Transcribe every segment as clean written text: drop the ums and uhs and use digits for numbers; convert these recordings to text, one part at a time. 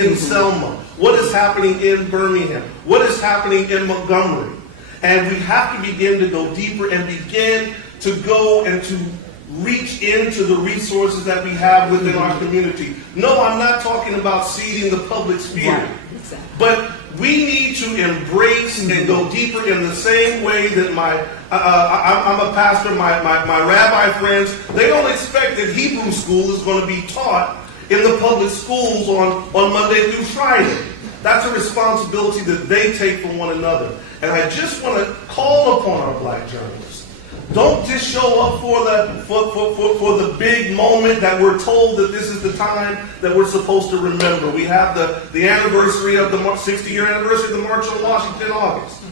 in Selma, what is happening in Birmingham, what is happening in Montgomery. And we have to begin to go deeper and begin to go and to reach into the resources that we have within our community. No, I'm not talking about seeding the public sphere, but we need to embrace and go deeper in the same way that I'm a pastor, my rabbi friends, they don't expect that Hebrew school is going to be taught in the public schools on Monday through Friday. That's a responsibility that they take from one another. And I just want to call upon our black journalists. Don't just show up for the big moment that we're told that this is the time that we're supposed to remember. We have the anniversary of the 60-year anniversary of the March on Washington in August.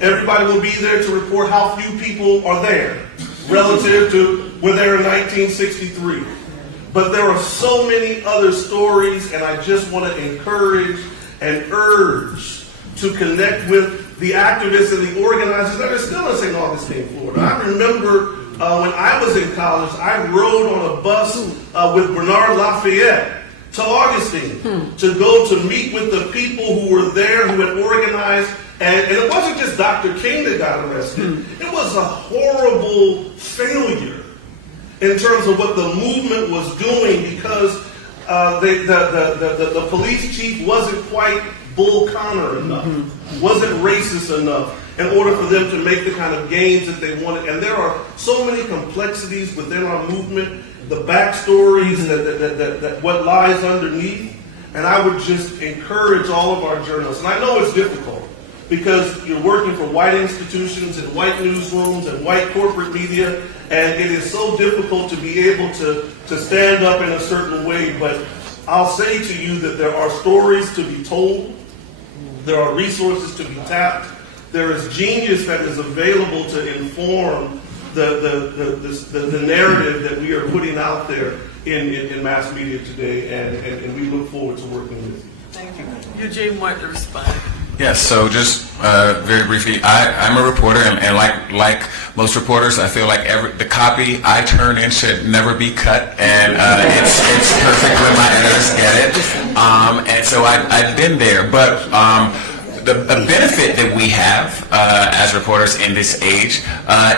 Everybody will be there to report how few people are there relative to when they were in 1963. But there are so many other stories, and I just want to encourage and urge to connect with the activists and the organizers that are still in St. Augustine, Florida. I remember when I was in college, I rode on a bus with Bernard Lafayette to Augustine to go to meet with the people who were there, who had organized. And it wasn't just Dr. King that got arrested. It was a horrible failure in terms of what the movement was doing, because the police chief wasn't quite Bull Connor enough, wasn't racist enough in order for them to make the kind of gains that they wanted. And there are so many complexities within our movement, the backstories, that what lies underneath. And I would just encourage all of our journalists, and I know it's difficult because you're working for white institutions and white newsrooms and white corporate media, and it is so difficult to be able to stand up in a certain way. But I'll say to you that there are stories to be told. There are resources to be tapped. There is genius that is available to inform the narrative that we are putting out there in mass media today, and we look forward to working with you. Thank you. Eugene Whitner, respond. Yes, so just very briefly, I'm a reporter, and like most reporters, I feel like the copy I turn in should never be cut, and it's perfect when my editors get it. And so I've been there, but the benefit that we have as reporters in this age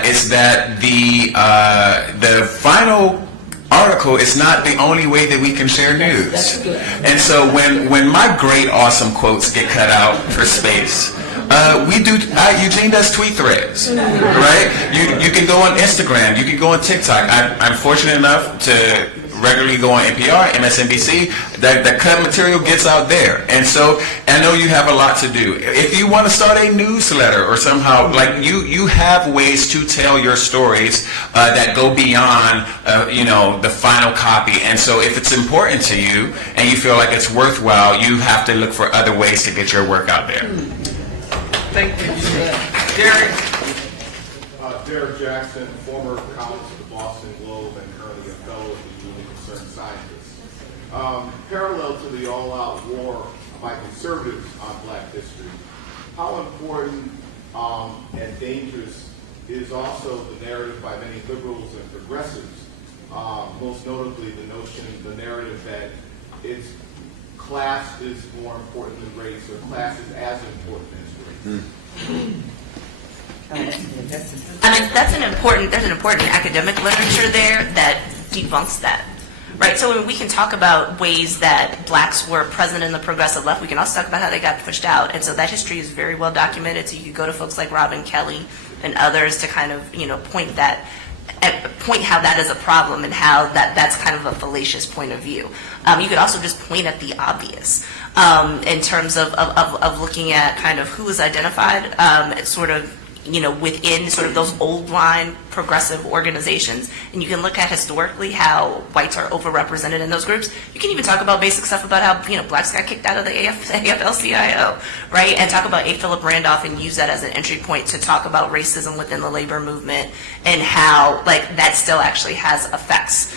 is that the final article is not the only way that we can share news. And so when my great awesome quotes get cut out for space, Eugene does tweet threads, right? You can go on Instagram, you can go on TikTok. I'm fortunate enough to regularly go on NPR, MSNBC, that cut material gets out there. And so I know you have a lot to do. If you want to start a newsletter or somehow, like you have ways to tell your stories that go beyond, the final copy. And so if it's important to you and you feel like it's worthwhile, you have to look for other ways to get your work out there. Thank you. Derek. Derek Jackson, former columnist of the Boston Globe and currently a fellow at the Union of Concerned Scientists. Parallel to the all-out war by conservatives on black history, how important and dangerous is also the narrative by many liberals and progressives, most notably the narrative that class is more important than race, or class is as important as race. I mean, there's an important academic literature there that debunks that, right? So we can talk about ways that blacks were present in the progressive left. We can also talk about how they got pushed out. And so that history is very well documented. So you could go to folks like Robin Kelly and others to kind of, point how that is a problem and how that's kind of a fallacious point of view. You could also just point at the obvious in terms of looking at kind of who is identified within sort of those old line progressive organizations. And you can look at historically how whites are overrepresented in those groups. You can even talk about basic stuff about how, blacks got kicked out of the AFL-CIO, right? And talk about A. Philip Randolph and use that as an entry point to talk about racism within the labor movement and how, that still actually has effects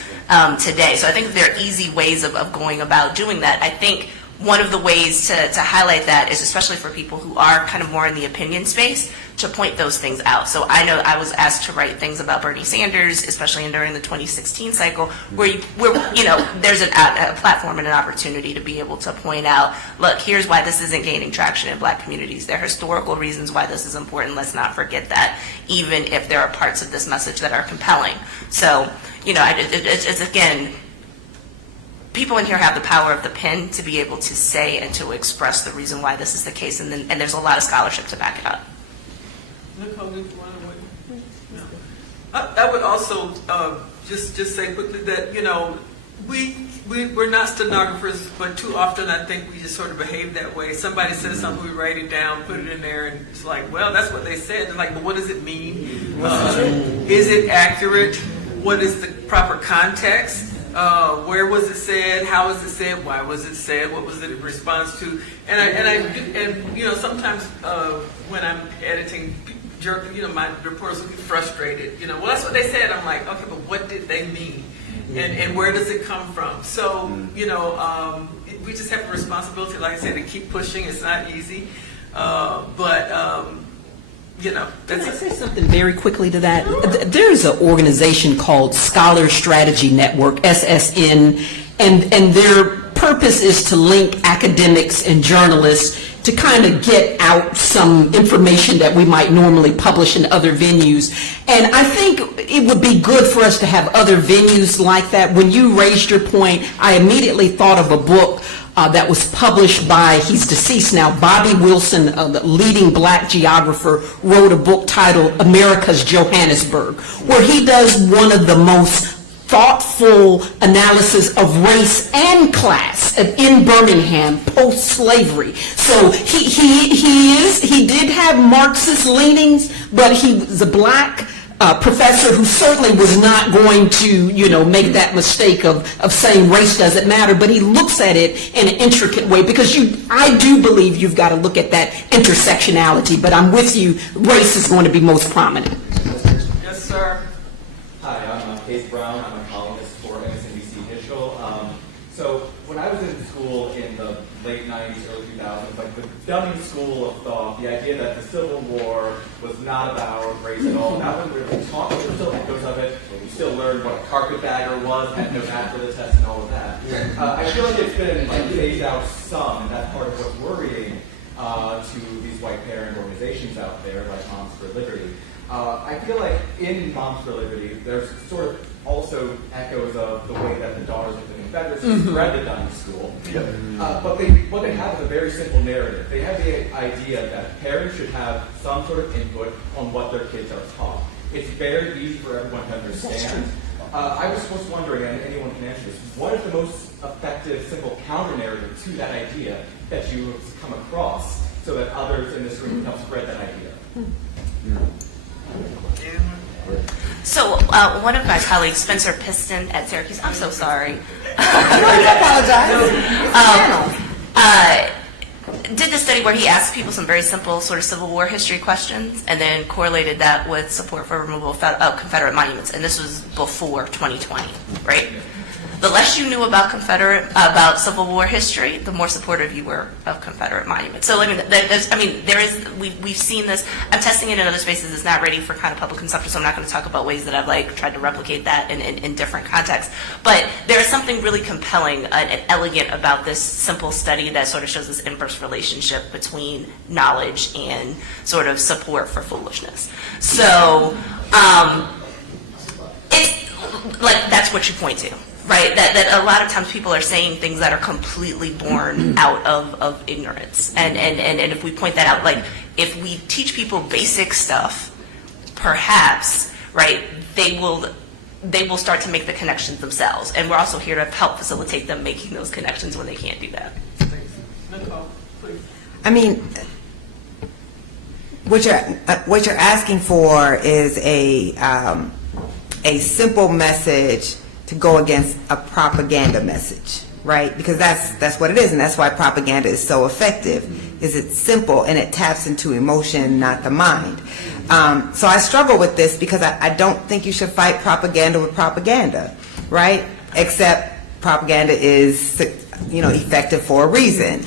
today. So I think there are easy ways of going about doing that. I think one of the ways to highlight that is, especially for people who are kind of more in the opinion space, to point those things out. So I know I was asked to write things about Bernie Sanders, especially during the 2016 cycle, where there's a platform and an opportunity to be able to point out, look, here's why this isn't gaining traction in Black communities. There are historical reasons why this is important. Let's not forget that, even if there are parts of this message that are compelling. So, it's again, people in here have the power of the pen to be able to say and to express the reason why this is the case, and there's a lot of scholarship to back it up. Nicole, did you want to weigh in? I would also just say quickly that, we're not stenographers, but too often I think we just sort of behave that way. Somebody says something, we write it down, put it in there, and it's like, well, that's what they said. They're like, but what does it mean? Is it accurate? What is the proper context? Where was it said? How was it said? Why was it said? What was it in response to? And sometimes when I'm editing, my reporters will get frustrated. Well, that's what they said. I'm like, okay, but what did they mean? And where does it come from? So, we just have a responsibility, like I said, to keep pushing. It's not easy, Can I say something very quickly to that? There is an organization called Scholar Strategy Network, SSN, and their purpose is to link academics and journalists to kind of get out some information that we might normally publish in other venues. And I think it would be good for us to have other venues like that. When you raised your point, I immediately thought of a book that was published by, he's deceased now, Bobby Wilson, the leading Black geographer, wrote a book titled America's Johannesburg, where he does one of the most thoughtful analysis of race and class in Birmingham post-slavery. So he did have Marxist leanings, but he was a Black professor who certainly was not going to, make that mistake of saying race doesn't matter, but he looks at it in an intricate way, because I do believe you've got to look at that intersectionality, but I'm with you, race is going to be most prominent. yes, sir. Hi, I'm Case Brown. I'm a columnist for MSNBC Digital. So when I was in school in the late 90s, early 2000s, like the dummy school of thought, the idea that the Civil War was not about race at all, that one really talked, there were still echoes of it. We still learned what a carpetbagger was, had no after the test and all of that. I feel like it's been phased out some, and that's part of what's worrying to these white parent organizations out there, like Moms for Liberty. I feel like in Moms for Liberty, there's sort of also echoes of the way that the Daughters of the Confederacy spread the dummy school. But what they have is a very simple narrative. They have the idea that parents should have some sort of input on what their kids are taught. It's very easy for everyone to understand. I was just wondering, and anyone can answer this, what is the most effective, simple counter-narrative to that idea that you have come across so that others in this room can help spread that idea? So one of my colleagues, Spencer Piston at Syracuse, I'm so sorry. Did this study where he asked people some very simple sort of Civil War history questions and then correlated that with support for removal of Confederate monuments. And this was before 2020, right? The less you knew about Civil War history, the more supportive you were of Confederate monuments. So we've seen this. I'm testing it in other spaces. It's not ready for kind of public consumption, so I'm not going to talk about ways that I've tried to replicate that in different contexts. But there is something really compelling and elegant about this simple study that sort of shows this inverse relationship between knowledge and sort of support for foolishness. So that's what you point to. Right, that a lot of times people are saying things that are completely born out of ignorance, and if we point that out, like if we teach people basic stuff, perhaps they will start to make the connections themselves, and we're also here to help facilitate them making those connections when they can't do that. Nicole, please. I mean, what you're asking for is a simple message to go against a propaganda message, right? Because that's what it is, and that's why propaganda is so effective. Is it's simple and it taps into emotion, not the mind. So I struggle with this because I don't think you should fight propaganda with propaganda, right? Except propaganda is, effective for a reason.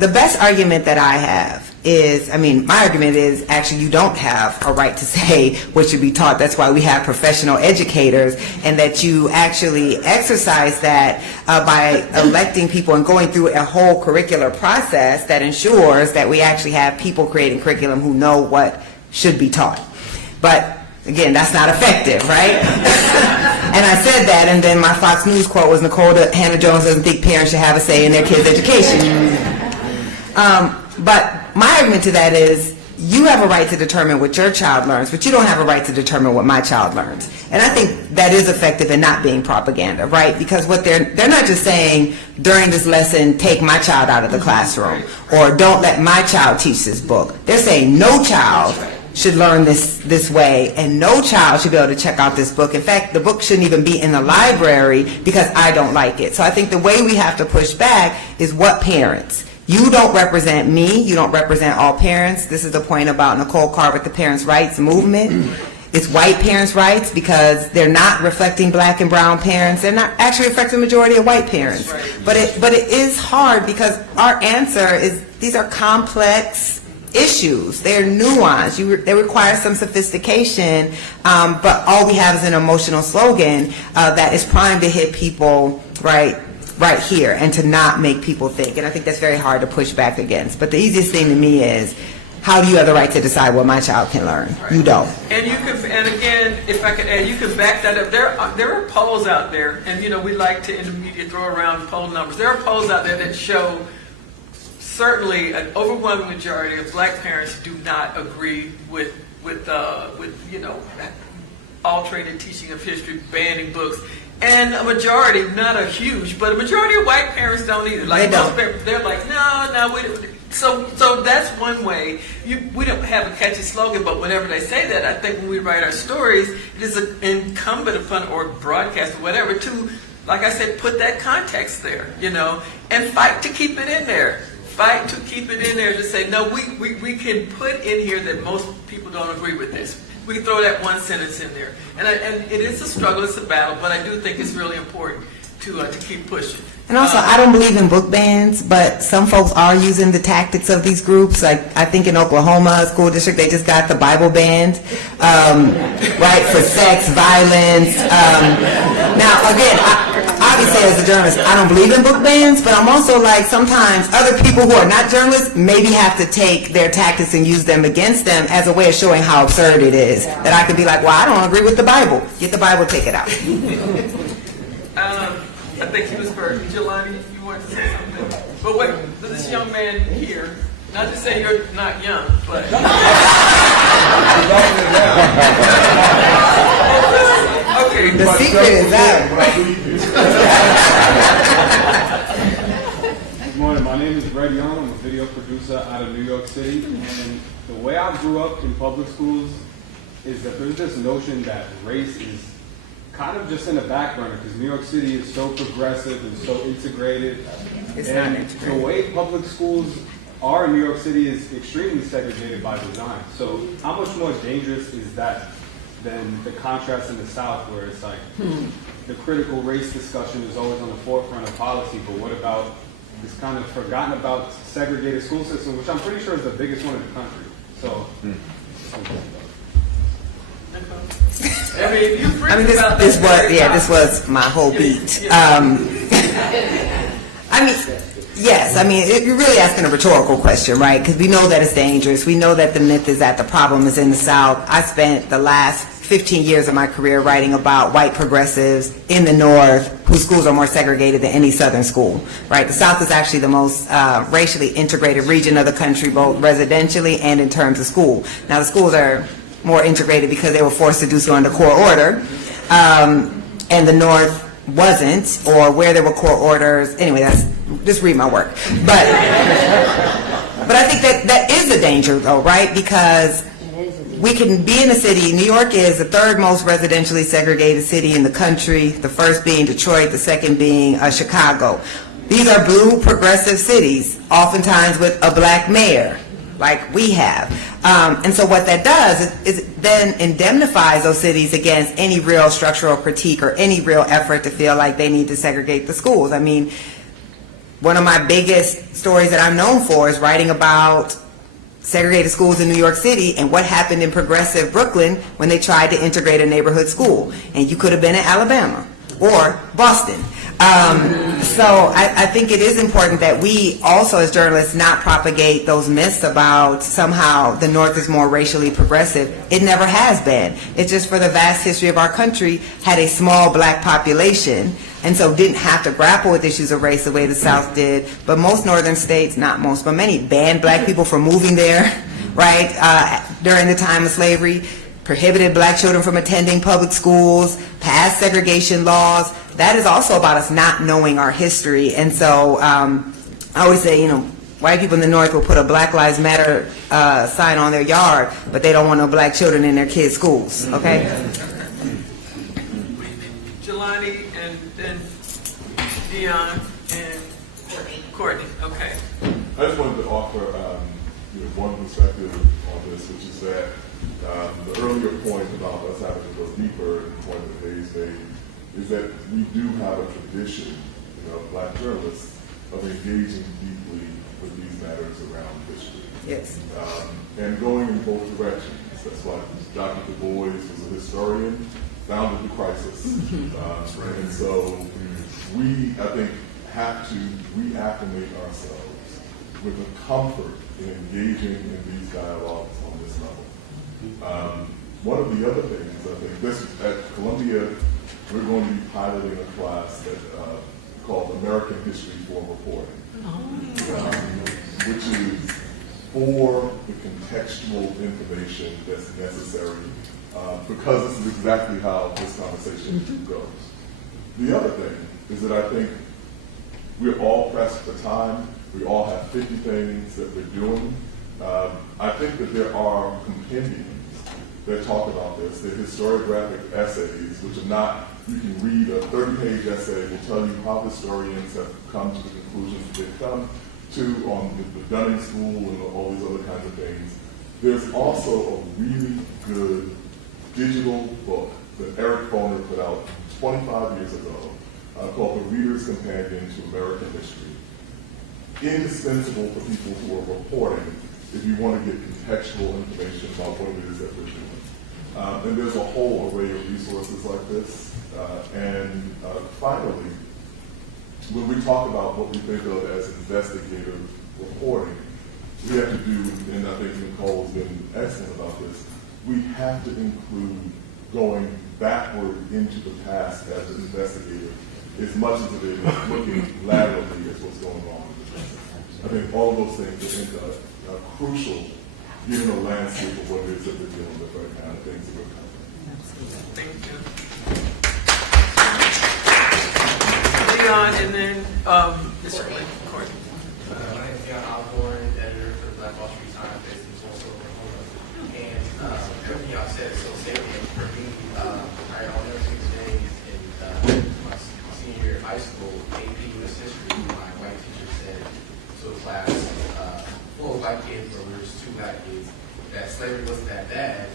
The best argument that I have is, my argument is actually you don't have a right to say what should be taught. That's why we have professional educators, and that you actually exercise that by electing people and going through a whole curricular process that ensures that we actually have people creating curriculum who know what should be taught. But again, that's not effective, right? And I said that, and then my Fox News quote was, Nicole Hannah-Jones doesn't think parents should have a say in their kids' education. But my argument to that is, you have a right to determine what your child learns, but you don't have a right to determine what my child learns. And I think that is effective in not being propaganda, right? Because what they're not just saying during this lesson, take my child out of the classroom, or don't let my child teach this book. They're saying no child should learn this way, and no child should be able to check out this book. In fact, the book shouldn't even be in the library because I don't like it. So I think the way we have to push back is what parents. You don't represent me. You don't represent all parents. This is the point about Nicole Carver, the parents' rights movement. It's white parents' rights because they're not reflecting black and brown parents. They're not actually reflecting the majority of white parents. But it is hard because our answer is these are complex issues. They're nuanced. They require some sophistication, but all we have is an emotional slogan that is primed to hit people right here and to not make people think. And I think that's very hard to push back against. But the easiest thing to me is, how do you have the right to decide what my child can learn? Right. You don't. And again, if I could add, you can back that up. There are polls out there, and we like to in the media throw around poll numbers. There are polls out there that show certainly an overwhelming majority of black parents do not agree with altering teaching of history, banning books. And a majority, not a huge, but a majority of white parents don't either. Like most parents, they're like, no, we don't. So that's one way. We don't have a catchy slogan, but whenever they say that, I think when we write our stories, it is incumbent upon, or broadcast or whatever, to, like I said, put that context there, and fight to keep it in there. Fight to keep it in there to say, no, we can put in here that most people don't agree with this. We can throw that one sentence in there. And it is a struggle, it's a battle, but I do think it's really important to keep pushing. And also, I don't believe in book bans, but some folks are using the tactics of these groups. Like, I think in Oklahoma school district, they just got the Bible banned, right, for sex, violence. Now, again, obviously as a journalist, I don't believe in book bans, but I'm also like, sometimes other people who are not journalists maybe have to take their tactics and use them against them as a way of showing how absurd it is. That I could be like, well, I don't agree with the Bible. Get the Bible, take it out. I think he was first. Jelani, you wanted to say something? But wait, this young man here, not to say you're not young, but... Okay. The secret is out. Good morning. My name is Brett Young. I'm a video producer out of New York City. And the way I grew up in public schools is that there's this notion that race is kind of just in the back burner because New York City is so progressive and so integrated. It's and not integrated. The way public schools are in New York City is extremely segregated by design. So how much more dangerous is that than the contrast in the South, where it's like the critical race discussion is always on the forefront of policy, but what about this kind of forgotten about segregated school system, which I'm pretty sure is the biggest one in the country. So. This was my whole beat. You're really asking a rhetorical question, right? Because we know that it's dangerous. We know that the myth is that the problem is in the South. I spent the last 15 years of my career writing about white progressives in the North whose schools are more segregated than any Southern school, right? The South is actually the most racially integrated region of the country, both residentially and in terms of school. Now, the schools are more integrated because they were forced to do so under court order, and the North wasn't, or where there were court orders. Anyway, just read my work. But I think that is a danger, though, right? Because we can be in a city. New York is the third most residentially segregated city in the country, the first being Detroit, the second being Chicago. These are blue progressive cities, oftentimes with a black mayor, like we have. And so what that does is then indemnifies those cities against any real structural critique or any real effort to feel like they need to segregate the schools. I mean, one of my biggest stories that I'm known for is writing about segregated schools in New York City and what happened in progressive Brooklyn when they tried to integrate a neighborhood school. And you could have been in Alabama or Boston. So I think it is important that we also as journalists not propagate those myths about somehow the North is more racially progressive. It never has been. It's just for the vast history of our country had a small black population and so didn't have to grapple with issues of race the way the South did. But most northern states, not most, but many, banned black people from moving there, right, during the time of slavery, prohibited black children from attending public schools, passed segregation laws. That is also about us not knowing our history. And so I always say, white people in the North will put a Black Lives Matter sign on their yard, but they don't want no black children in their kids' schools, okay? Jelani and then Dion and Courtney. Okay. I just wanted to offer one perspective on this, which is that the earlier point about us having to go deeper, and the point that Hayes made, is that we do have a tradition, black journalists, of engaging deeply with these matters around history. Yes. And going in both directions. That's why Dr. Du Bois was a historian, founded the crisis. And so we, I think, have to reacclimate ourselves with the comfort in engaging in these dialogues on this level. One of the other things, I think, at Columbia, we're going to be piloting a class that called American History for Reporting, which is for the contextual information that's necessary, because this is exactly how this conversation goes. The other thing is that I think we're all pressed for time. We all have 50 things that we're doing. I think that there are compendiums that talk about this. They're historiographic essays, which are not, you can read a 30-page essay will tell you how historians have come to the conclusions that they've come to on the Dunning School and all these other kinds of things. There's also a really good digital book that Eric Foner put out 25 years ago called The Reader's Companion to American History. Indispensable for people who are reporting if you want to get contextual information about what it is that we're doing. And there's a whole array of resources like this. And finally, when we talk about what we think of as investigative reporting, we have to do, and I think Nicole has been excellent about this, we have to include going backward into the past as an investigator as much as it is looking laterally at what's going on. I think all of those things are crucial given the landscape of what it is that we're dealing with right now, the things that we're covering. Thank you. Dion and then Mr. Courtney. My name is Dion Osborne, editor for the Black Wall Street Times based in Tulsa, Oklahoma. And everything y'all said is so salient for me. I'll never see the days in my senior year of high school, AP U.S. History, my white teacher said to a class full of white kids, where there was 2 black kids, that slavery wasn't that bad,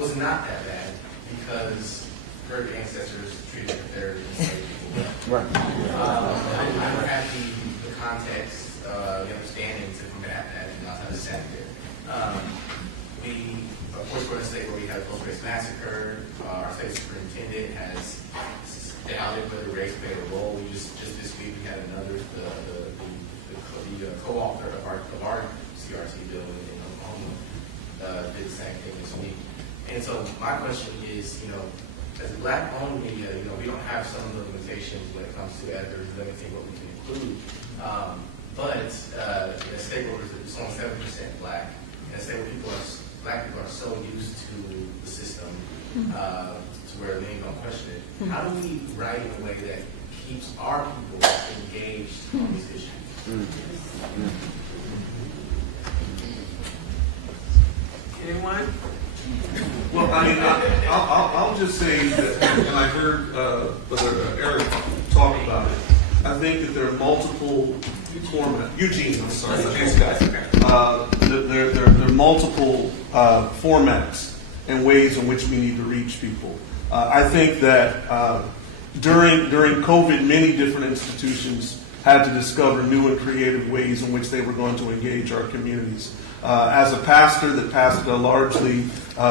was not that bad, because her ancestors treated their enslaved people well. Right. I never had the context, the understanding to combat that, and I was sat there. We, of course, we're in a state where we had a post-race massacre. Our state superintendent has doubted whether race played a role. We just this week we had another, the co-author of our CRT bill in Oklahoma did the same thing this week. And so my question is, as a black-owned media, we don't have some of the limitations when it comes to editors limiting what we can include. But in a state where it's only 7% black, in a state where black people are so used to the system to where they don't question it, how do we write in a way that keeps our people engaged on these issues? Anyone? Well, I mean, I'll just say that, and I heard Eric talk about it. I think that there are multiple formats. Eugene, I'm sorry, thanks, guys. There are multiple formats and ways in which we need to reach people. I think that during COVID, many different institutions had to discover new and creative ways in which they were going to engage our communities. As a pastor that pastored a largely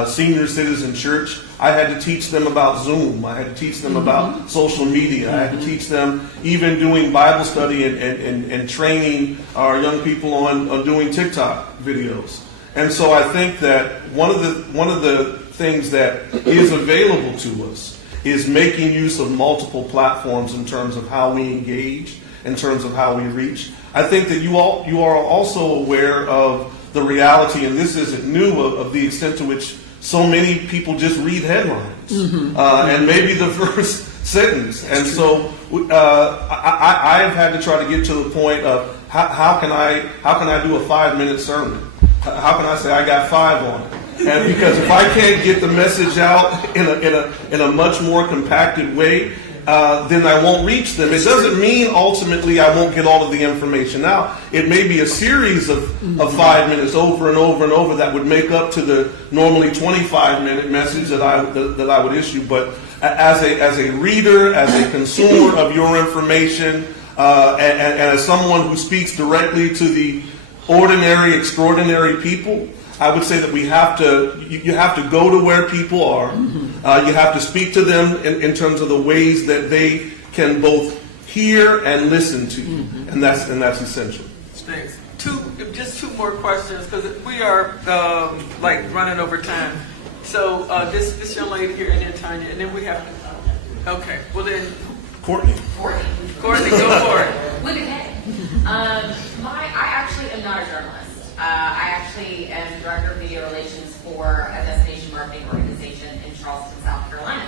senior citizen church, I had to teach them about Zoom. I had to teach them about social media. I had to teach them even doing Bible study and training our young people on doing TikTok videos. And so I think that one of the things that is available to us is making use of multiple platforms in terms of how we engage, in terms of how we reach. I think that you are also aware of the reality, and this isn't new, of the extent to which so many people just read headlines and maybe the first sentence. And so I've had to try to get to the point of how can I do a 5-minute sermon? How can I say I got 5 on it? And because if I can't get the message out in a much more compacted way, then I won't reach them. It doesn't mean ultimately I won't get all of the information out. It may be a series of 5 minutes over and over and over that would make up to the normally 25-minute message that I would issue. But as a reader, as a consumer of your information, and as someone who speaks directly to the ordinary, extraordinary people, I would say that you have to go to where people are. You have to speak to them in terms of the ways that they can both hear and listen to you, and that's essential. Thanks. Just two more questions because we are like running over time. So this young lady here, and then Tanya, and then we have. Okay. Well then, Courtney, go for it. With a K. I actually am not a journalist. I actually am Director of Media Relations for a destination marketing organization in Charleston, South Carolina.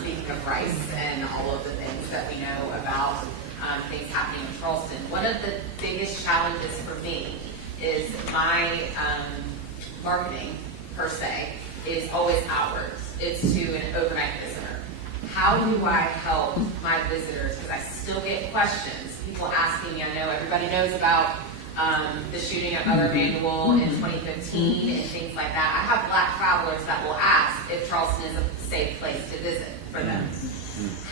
Speaking of rice and all of the things that we know about things happening in Charleston, one of the biggest challenges for me is my marketing, per se, is always outwards. It's to an overnight visitor. How do I help my visitors? Because I still get questions. People asking me, I know everybody knows about the shooting at Mother Emanuel in 2015 and things like that. I have Black travelers that will ask if Charleston is a safe place to visit for them.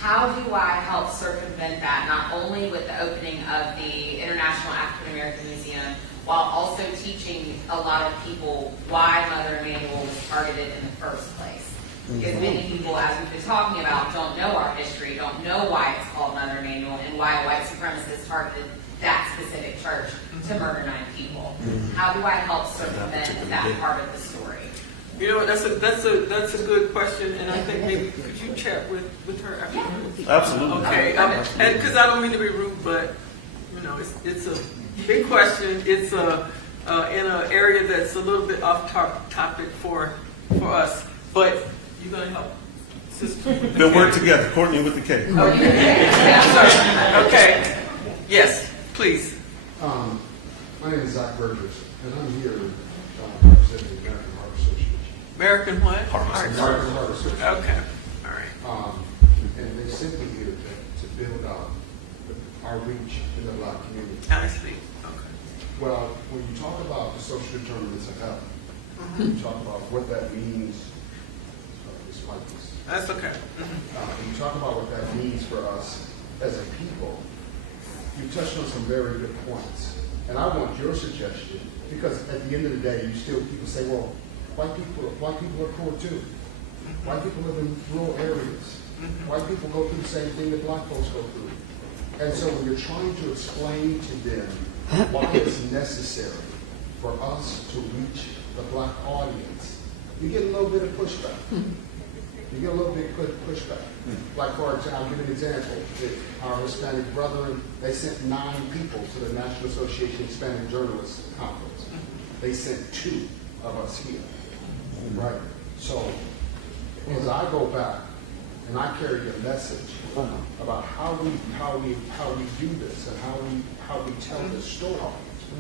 How do I help circumvent that, not only with the opening of the International African American Museum, while also teaching a lot of people why Mother Emanuel was targeted in the first place? Because many people, as we've been talking about, don't know our history, don't know why it's called Mother Emanuel, and why white supremacists targeted that specific church to murder 9 people. How do I help circumvent that part of the story? You know what? That's a good question, and I think maybe could you chat with her after? Yeah. Absolutely. Okay, and because I don't mean to be rude, but you know, it's a big question. It's in an area that's a little bit off topic for us, but you're going to help sister. They'll work together. Courtney with the K. Okay. Yes, please. My name is Zach Burgess, and I'm here representing the American Heart Association. American what? American Heart Association. Okay. All right. And they sent me here to build out our reach in the Black community. I see. Okay. Well, when you talk about the social determinants of health, you talk about what that means. That's okay. When you talk about what that means for us as a people, you touched on some very good points. And I want your suggestion, because at the end of the day, people say, well, white people are poor too. White people live in rural areas. White people go through the same thing that black folks go through. And so when you're trying to explain to them why it's necessary for us to reach the black audience, you get a little bit of pushback. You get a little bit of pushback. Like, for example, I'll give an example. Our Hispanic brethren, they sent 9 people to the National Association of Hispanic Journalists Conference. They sent 2 of us here, right? So, as I go back and I carry a message about how we do this and how we tell this story,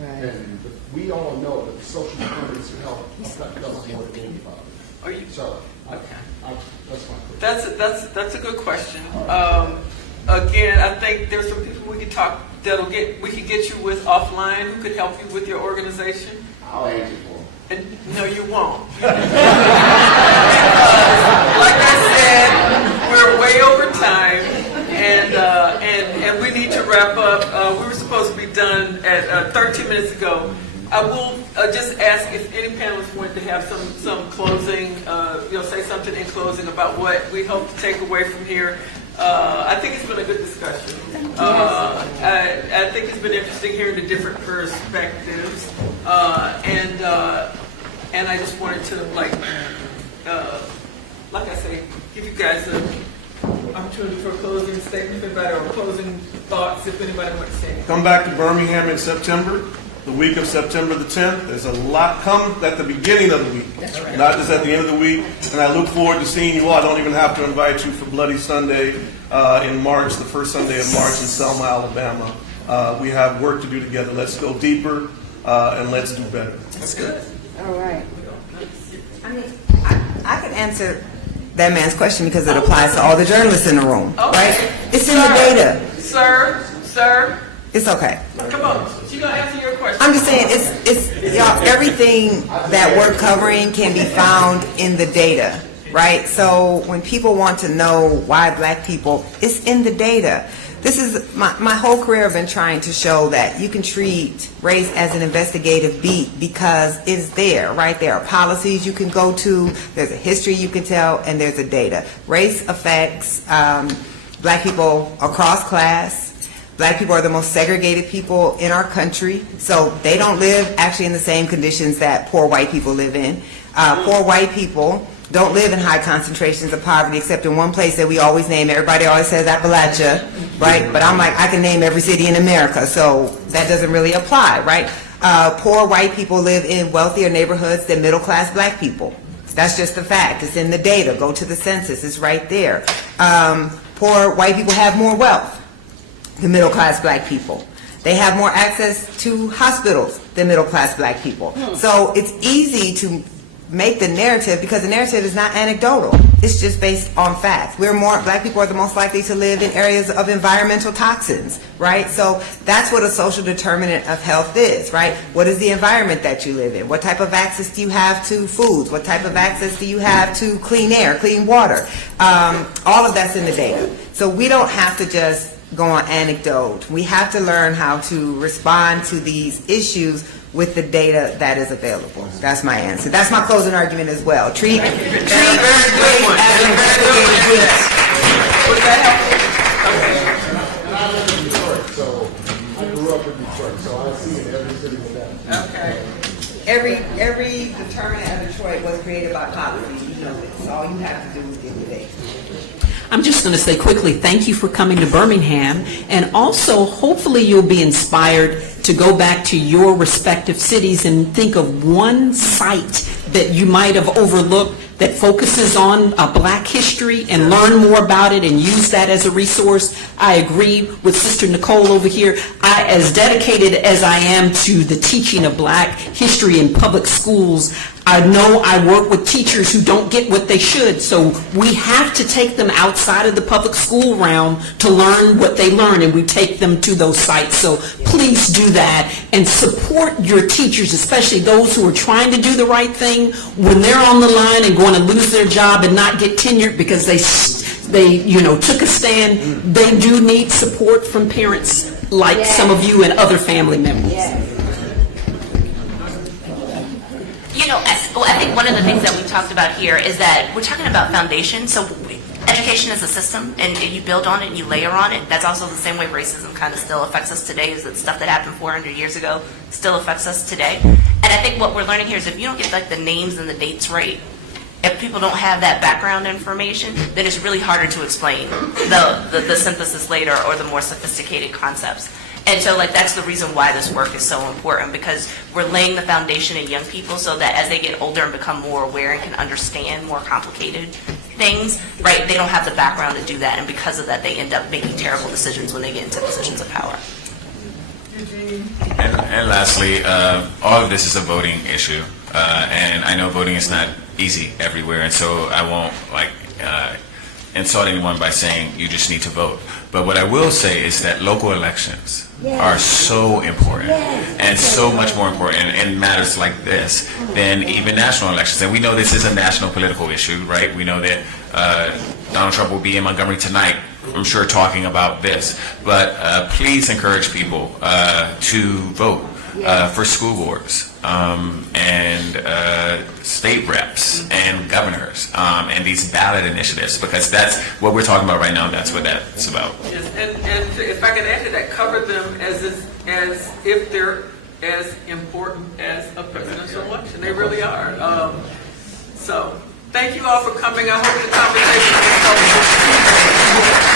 and we all know that the social determinants of health affect us more than anybody. So, that's my question. That's a good question. Again, I think there's some people we could talk we could get you with offline who could help you with your organization. I'll answer for them. And no, you won't. Because, like I said, we're way over time, and we need to wrap up. We were supposed to be done at 13 minutes ago. I will just ask if any panelists want to have some closing, say something in closing about what we hope to take away from here. I think it's been a good discussion. I think it's been interesting hearing the different perspectives, and I just wanted to like I say, give you guys an opportunity for a closing statement, if anybody, or closing thoughts, if anybody wants to say anything. Come back to Birmingham in September, the week of September the 10th. There's a lot come at the beginning of the week, not just at the end of the week. And I look forward to seeing you all. I don't even have to invite you for Bloody Sunday in March, the first Sunday of March in Selma, Alabama. We have work to do together. Let's go deeper and let's do better. That's good. All right. I mean, I could answer that man's question because it applies to all the journalists in the room, right? It's in the data. Sir. It's okay. Come on. She's going to answer your question. I'm just saying, it's y'all, everything that we're covering can be found in the data, right? So when people want to know why black people, it's in the data. This is my whole career. I've been trying to show that you can treat race as an investigative beat because it's there, right? There are policies you can go to, there's a history you can tell, and there's a data. Race affects black people across class. Black people are the most segregated people in our country, so they don't live actually in the same conditions that poor white people live in. Poor white people don't live in high concentrations of poverty except in one place that we always name. Everybody always says Appalachia, right? But I'm like, I can name every city in America, so that doesn't really apply, right? Poor white people live in wealthier neighborhoods than middle-class black people. That's just a fact. It's in the data. Go to the census. It's right there. Poor white people have more wealth than middle-class black people. They have more access to hospitals than middle-class black people. So it's easy to make the narrative because the narrative is not anecdotal. It's just based on facts. Black people are the most likely to live in areas of environmental toxins, right? So that's what a social determinant of health is, right? What is the environment that you live in? What type of access do you have to foods? What type of access do you have to clean air, clean water? All of that's in the data. So we don't have to just go on anecdote. We have to learn how to respond to these issues with the data that is available. That's my answer. That's my closing argument as well. Treat race as an investigative beat. Was that helpful? And I live in Detroit, so I grew up in Detroit, so I see it every city with that. Okay. Every determinant of Detroit was created by policy. You know this. All you have to do is give the data. I'm just going to say quickly, thank you for coming to Birmingham, and also hopefully you'll be inspired to go back to your respective cities and think of one site that you might have overlooked that focuses on black history and learn more about it and use that as a resource. I agree with Sister Nicole over here. As dedicated as I am to the teaching of black history in public schools, I know I work with teachers who don't get what they should, so we have to take them outside of the public school realm to learn what they learn, and we take them to those sites. So please do that and support your teachers, especially those who are trying to do the right thing when they're on the line and going to lose their job and not get tenured because they took a stand. They do need support from parents like some of you and other family members. I think one of the things that we talked about here is that we're talking about foundation. So education is a system, and you build on it and you layer on it. That's also the same way racism kind of still affects us today, is that stuff that happened 400 years ago still affects us today. And I think what we're learning here is if you don't get like the names and the dates right, if people don't have that background information, then it's really harder to explain the synthesis later or the more sophisticated concepts. And so that's the reason why this work is so important, because we're laying the foundation in young people so that as they get older and become more aware and can understand more complicated things, right, they don't have the background to do that. And because of that, they end up making terrible decisions when they get into positions of power. And lastly, all of this is a voting issue. And I know voting is not easy everywhere. And so I won't insult anyone by saying you just need to vote. But what I will say is that local elections are so important and so much more important in matters like this than even national elections. And we know this is a national political issue, right? We know that Donald Trump will be in Montgomery tonight I'm sure, talking about this. But please encourage people to vote for school boards and state reps and governors and these ballot initiatives, because that's what we're talking about right now. That's what that's about. Yes, and if I can add to that, cover them as if they're as important as a presidential election. They really are. So thank you all for coming. I hope the conversation was helpful.